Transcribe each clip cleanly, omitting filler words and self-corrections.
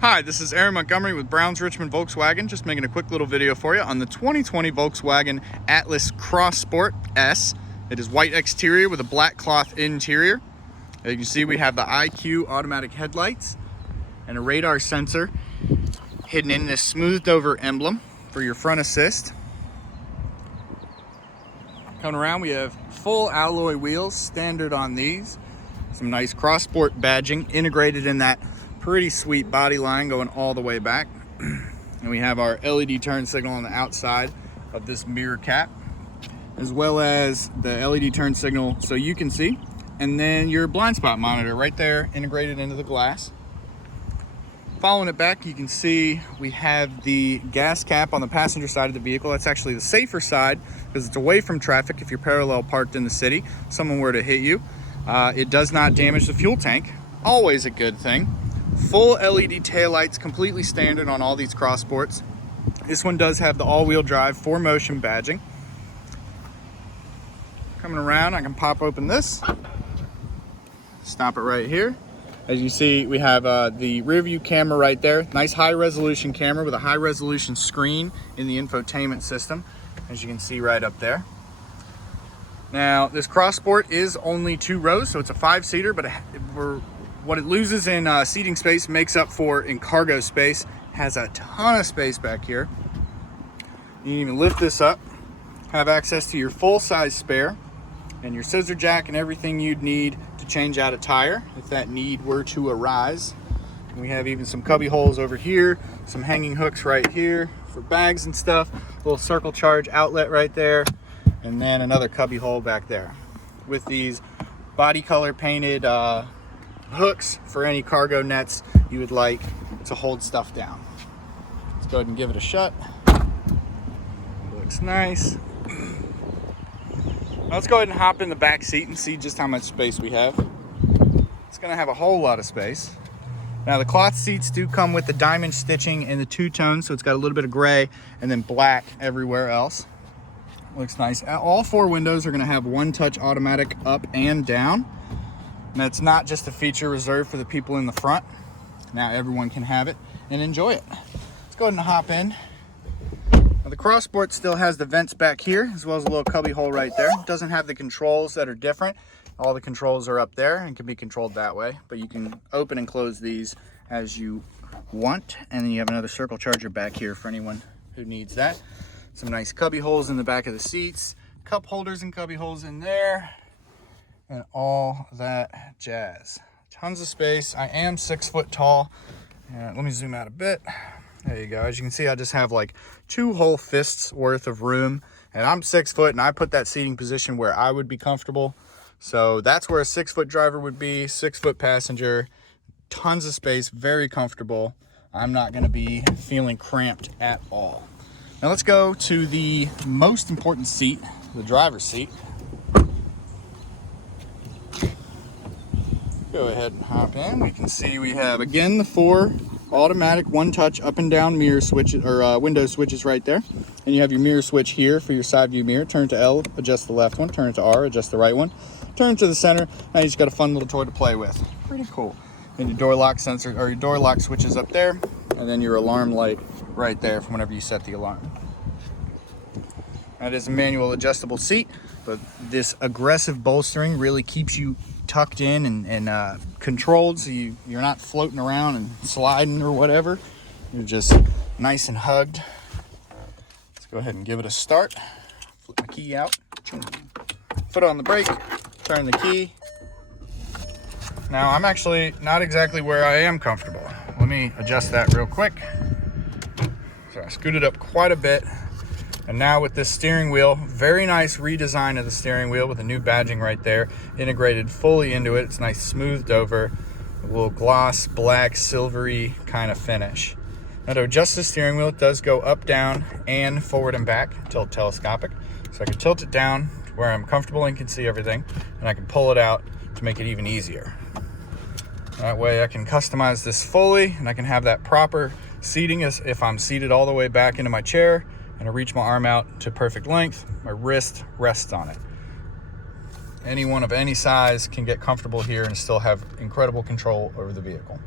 Hi, this is Aaron Montgomery with Browns Richmond Volkswagen. Just making a quick little video for you on the 2020 Volkswagen Atlas Cross Sport S. It is white exterior with a black cloth interior. As you can see, we have the IQ automatic headlights and a radar sensor hidden in this smoothed over emblem for your front assist. Coming around, we have full alloy wheels, standard on these. Some nice Cross Sport badging integrated in that pretty sweet body line going all the way back. And we have our LED turn signal on the outside of this mirror cap, as well as the LED turn signal so you can see, and then your blind spot monitor right there integrated into the glass. Following it back, you can see we have the gas cap on the passenger side of the vehicle. That's actually the safer side because it's away from traffic. If you're parallel parked in the city, someone were to hit you, it does not damage the fuel tank. Always a good thing. Full LED taillights, completely standard on all these Cross Sports. This one does have the all-wheel drive 4MOTION badging. Coming around, I can pop open this. Stop it right here. As you see, we have the rear view camera right there. Nice high resolution camera with a high resolution screen in the infotainment system, as you can see right up there. Now, this Cross Sport is only 2 rows, so it's a 5-seater, but what it loses in seating space makes up for in cargo space. Has a ton of space back here. You can even lift this up, have access to your full-size spare and your scissor jack and everything you'd need to change out a tire if that need were to arise. And we have even some cubby holes over here, some hanging hooks right here for bags and stuff, little circle charge outlet right there, and then another cubby hole back there with these body color painted hooks for any cargo nets you would like to hold stuff down. Let's go ahead and give it a shut. Looks nice. Now let's go ahead and hop in the back seat and see just how much space we have. It's going to have a whole lot of space. Now the cloth seats do come with the diamond stitching in the 2-tone, so it's got a little bit of gray and then black everywhere else. Looks nice. All 4 windows are going to have one-touch automatic up and down. And that's not just a feature reserved for the people in the front. Now everyone can have it and enjoy it. Let's go ahead and hop in. Now the Cross Sport still has the vents back here, as well as a little cubby hole right there. It doesn't have the controls that are different. All the controls are up there and can be controlled that way, but you can open and close these as you want. And then you have another circle charger back here for anyone who needs that. Some nice cubby holes in the back of the seats, cup holders and cubby holes in there, and all that jazz. Tons of space. I am 6 foot tall. Let me zoom out a bit. There you go. As you can see, I just have like 2 whole fists worth of room, and I'm 6 foot, and I put that seating position where I would be comfortable. So that's where a 6 foot driver would be, 6 foot passenger, tons of space, very comfortable. I'm not going to be feeling cramped at all. Now let's go to the most important seat, the driver's seat. Go ahead and hop in. We can see we have, again, the 4 automatic one-touch up and down mirror switches, or window switches right there. And you have your mirror switch here for your side view mirror. Turn to L, adjust the left one. Turn it to R, adjust the right one. Turn to the center. Now you just got a fun little toy to play with. Pretty cool. And your door lock sensor, or your door lock switches up there, and then your alarm light right there from whenever you set the alarm. That is a manual adjustable seat, but this aggressive bolstering really keeps you tucked in and controlled, so you're not floating around and sliding or whatever. You're just nice and hugged. Let's go ahead and give it a start. Flip my key out, foot on the brake, turn the key. Now I'm actually not exactly where I am comfortable. Let me adjust that real quick. So I scooted up quite a bit. And now with this steering wheel, very nice redesign of the steering wheel with a new badging right there, integrated fully into it. It's nice smoothed over, a little gloss, black, silvery kind of finish. Now to adjust the steering wheel, it does go up, down, and forward and back, tilt telescopic. So I can tilt it down to where I'm comfortable and can see everything, and I can pull it out to make it even easier. That way I can customize this fully, and I can have that proper seating as if I'm seated all the way back into my chair, and I reach my arm out to perfect length. My wrist rests on it. Anyone of any size can get comfortable here and still have incredible control over the vehicle.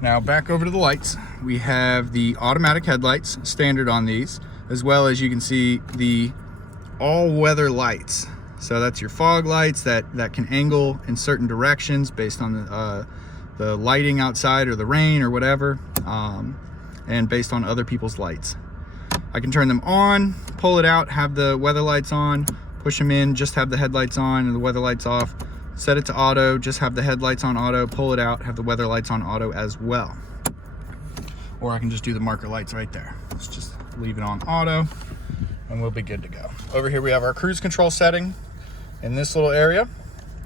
Now back over to the lights. We have the automatic headlights, standard on these, as well as you can see the all-weather lights. So that's your fog lights that can angle in certain directions based on the lighting outside or the rain or whatever, and based on other people's lights. I can turn them on, pull it out, have the weather lights on, push them in, just have the headlights on and the weather lights off. Set it to auto, just have the headlights on auto, pull it out, have the weather lights on auto as well. Or I can just do the marker lights right there. Let's just leave it on auto and we'll be good to go. Over here we have our cruise control setting. In this little area,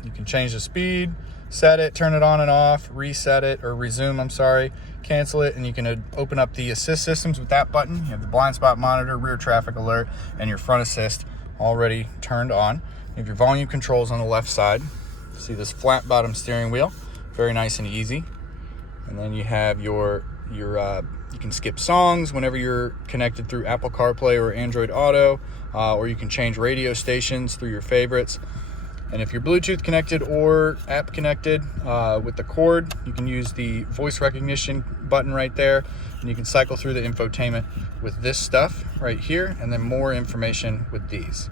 you can change the speed, set it, turn it on and off, reset it, or resume, I'm sorry, cancel it, and you can open up the assist systems with that button. You have the blind spot monitor, rear traffic alert, and your front assist already turned on. You have your volume controls on the left side. See this flat bottom steering wheel, very nice and easy. And then you have your you can skip songs whenever you're connected through Apple CarPlay or Android Auto, or you can change radio stations through your favorites. And if you're Bluetooth connected or app connected with the cord, you can use the voice recognition button right there, and you can cycle through the infotainment with this stuff right here, and then more information with these.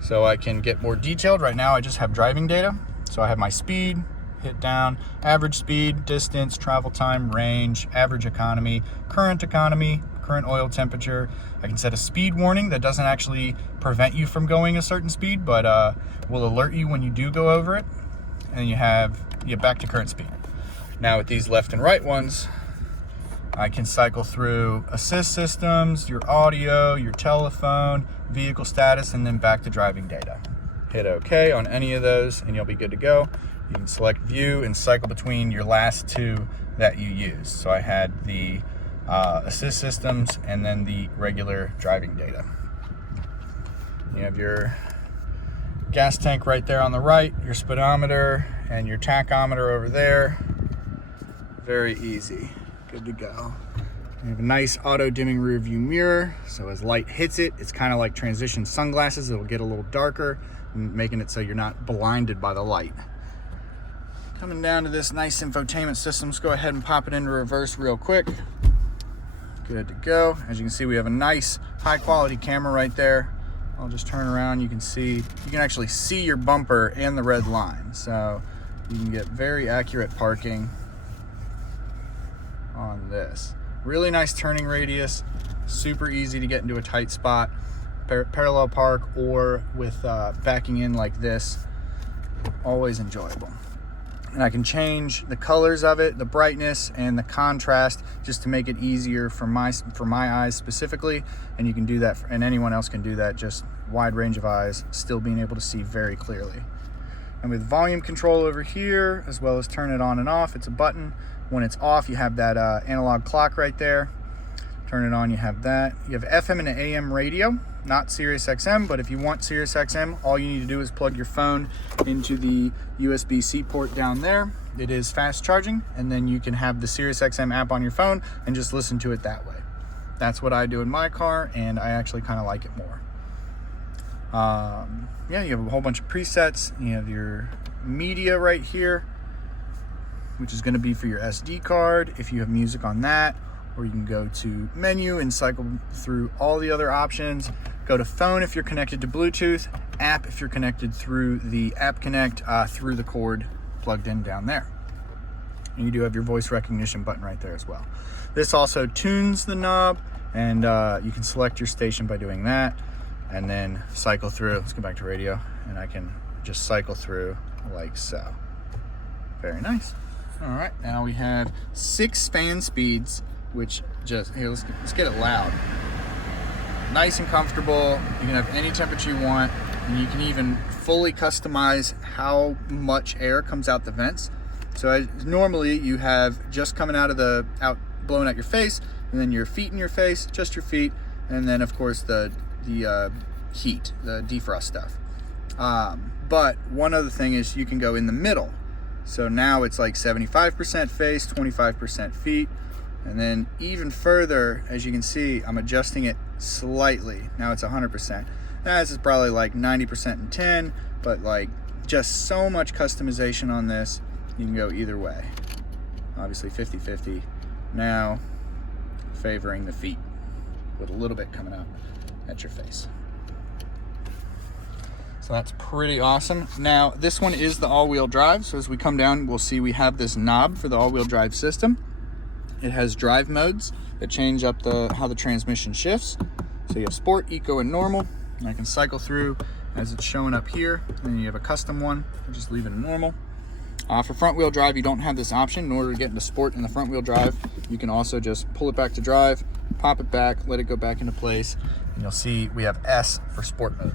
So I can get more detailed. Right now I just have driving data. So I have my speed, hit down, average speed, distance, travel time, range, average economy, current oil temperature. I can set a speed warning that doesn't actually prevent you from going a certain speed, but will alert you when you do go over it. And you get back to current speed. Now with these left and right ones, I can cycle through assist systems, your audio, your telephone, vehicle status, and then back to driving data. Hit OK on any of those and you'll be good to go. You can select view and cycle between your last two that you used. So I had the assist systems and then the regular driving data. You have your gas tank right there on the right, your speedometer and your tachometer over there. Very easy, good to go. You have a nice auto dimming rear view mirror, so as light hits it, it's kind of like transition sunglasses. It'll get a little darker, making it so you're not blinded by the light. Coming down to this nice infotainment system, let's go ahead and pop it into reverse real quick. Good to go. As you can see, we have a nice high quality camera right there. I'll just turn around, you can actually see your bumper and the red line. So you can get very accurate parking on this. Really nice turning radius, super easy to get into a tight spot, parallel park or with backing in like this, always enjoyable. And I can change the colors of it, the brightness and the contrast, just to make it easier for my eyes specifically. And you can do that, and anyone else can do that, just wide range of eyes, still being able to see very clearly. And with volume control over here, as well as turn it on and off, it's a button. When it's off, you have that analog clock right there. Turn it on, you have that. You have FM and AM radio, not Sirius XM, but if you want Sirius XM, all you need to do is plug your phone into the USB-C port down there. It is fast charging, and then you can have the Sirius XM app on your phone and just listen to it that way. That's what I do in my car, and I actually kind of like it more. Yeah, you have a whole bunch of presets. You have your media right here, which is going to be for your SD card if you have music on that, or you can go to menu and cycle through all the other options. Go to phone if you're connected to Bluetooth, app if you're connected through the App Connect through the cord plugged in down there. And you do have your voice recognition button right there as well. This also tunes the knob, and you can select your station by doing that and then cycle through. Let's go back to radio, and I can just cycle through like so. Very nice. All right, now we have 6 fan speeds, which just, here, let's get it loud. Nice and comfortable. You can have any temperature you want, and you can even fully customize how much air comes out the vents. So normally you have just coming out blowing out your face, and then your feet in your face, just your feet, and then of course the heat, the defrost stuff. But one other thing is you can go in the middle. So now it's like 75% face, 25% feet. And then even further, as you can see, I'm adjusting it slightly. Now it's 100%. This is probably like 90% and 10, but like just so much customization on this. You can go either way. Obviously 50-50 now favoring the feet with a little bit coming out at your face. So that's pretty awesome. Now, this one is the all-wheel drive. So as we come down, we'll see we have this knob for the all-wheel drive system. It has drive modes that change up how the transmission shifts. So you have sport, eco, and normal. And I can cycle through as it's showing up here. And then you have a custom one. I'll just leave it in normal. For front wheel drive, you don't have this option. In order to get into sport in the front wheel drive, you can also just pull it back to drive, pop it back, let it go back into place. And you'll see we have S for sport mode.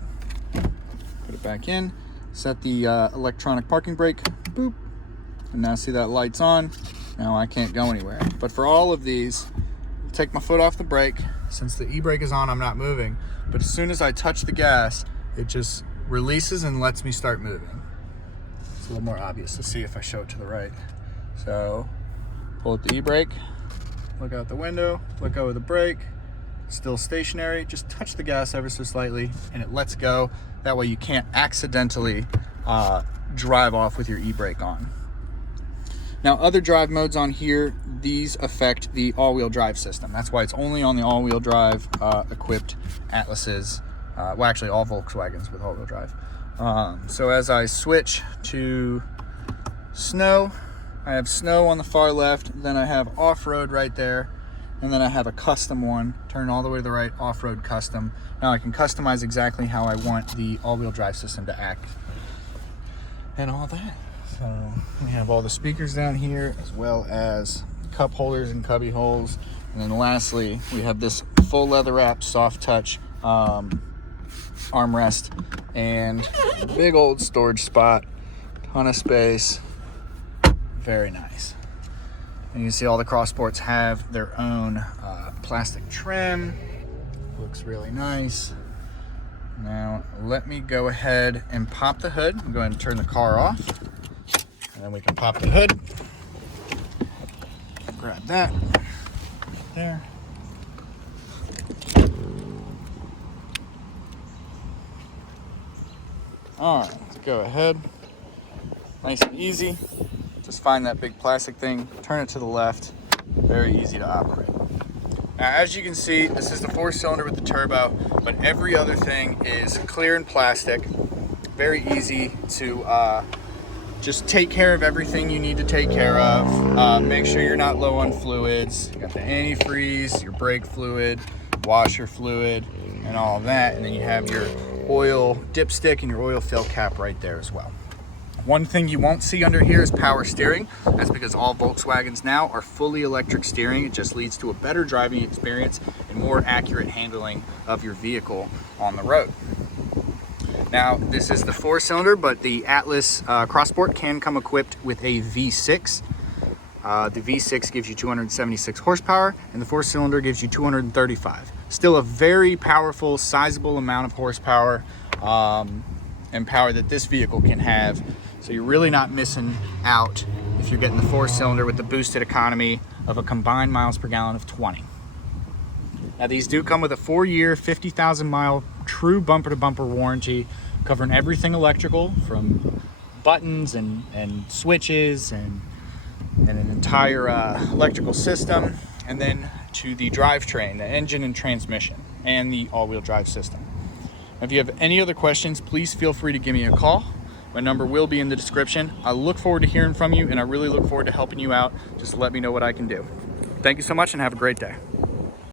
Put it back in, set the electronic parking brake, boop, and now see that light's on. Now I can't go anywhere. But for all of these, take my foot off the brake. Since the e-brake is on, I'm not moving. But as soon as I touch the gas, it just releases and lets me start moving. It's a little more obvious. Let's see if I show it to the right. So pull at the e-brake, look out the window, let go of the brake, still stationary, just touch the gas ever so slightly and it lets go. That way you can't accidentally drive off with your e-brake on. Now, other drive modes on here, these affect the all-wheel drive system. That's why it's only on the all-wheel drive equipped Atlases, well, actually all Volkswagens with all-wheel drive. So as I switch to snow, I have snow on the far left, then I have off-road right there, and then I have a custom one, turn all the way to the right, off-road custom. Now I can customize exactly how I want the all-wheel drive system to act and all that. So we have all the speakers down here, as well as cup holders and cubby holes. And then lastly, we have this full leather wrap, soft touch armrest and a big old storage spot, ton of space, very nice. And you can see all the cross sports have their own plastic trim. Looks really nice. Now let me go ahead and pop the hood. I'm going to turn the car off, and then we can pop the hood. Grab that there. All right, let's go ahead. Nice and easy. Just find that big plastic thing, turn it to the left. Very easy to operate. Now, as you can see, this is the 4-cylinder with the turbo, but every other thing is clear and plastic. Very easy to just take care of everything you need to take care of. Make sure you're not low on fluids. You got the antifreeze, your brake fluid, washer fluid, and all of that. And then you have your oil dipstick and your oil fill cap right there as well. One thing you won't see under here is power steering. That's because all Volkswagens now are fully electric steering. It just leads to a better driving experience and more accurate handling of your vehicle on the road. Now, this is the 4-cylinder, but the Atlas Crossport can come equipped with a V6. The V6 gives you 276 horsepower, and the 4-cylinder gives you 235. Still a very powerful, sizable amount of horsepower and power that this vehicle can have. So you're really not missing out if you're getting the 4-cylinder with the boosted economy of a combined miles per gallon of 20. Now, these do come with a 4-year, 50,000 mile true bumper-to-bumper warranty, covering everything electrical from buttons and switches and an entire electrical system, and then to the drivetrain, the engine and transmission, and the all-wheel drive system. Now, if you have any other questions, please feel free to give me a call. My number will be in the description. I look forward to hearing from you, and I really look forward to helping you out. Just let me know what I can do. Thank you so much, and have a great day.